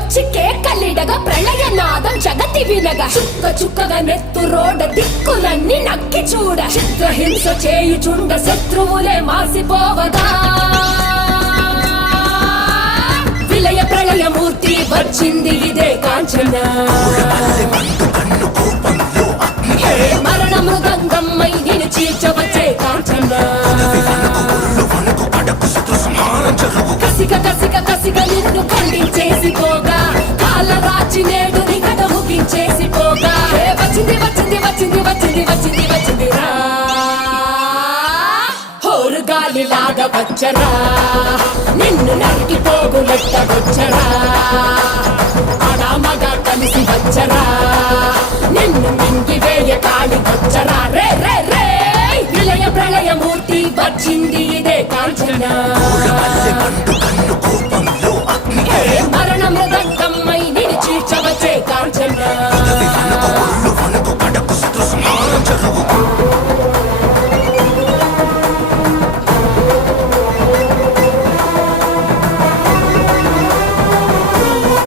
వచ్చి కేకలిడగా ప్రళయనాదం జగతి వినగా చుక్క చుక్కగా నెత్తురోడ దిక్కులన్నీ నక్కి చూడ చిత్రహింస చేయుచుండ శత్రువులే మాసిపోవగా విలయ ప్రళయమూర్తి వచ్చింది ఇదే కాంచన మరణ మృదంగమ్మై నిన్ను చీల్చవచ్చే కాంచన కసిక కసిక కసిక నిన్ను ఖండించేసి పోగా కాలరాచి నేడు నిగడ ముగించేసి పోగా వచ్చింది వచ్చింది వచ్చింది వచ్చింది వచ్చింది వచ్చింది రా హోరు గాలిలాగా వచ్చరా నిన్ను నరికి పోగులెట్ట వచ్చరా ఆడామగా కలిసి వచ్చరా నిన్ను మింగి వేయ కాళి వచ్చరా రే రే రే విలయ ప్రళయమూర్తి వచ్చింది ఇదే కాంచన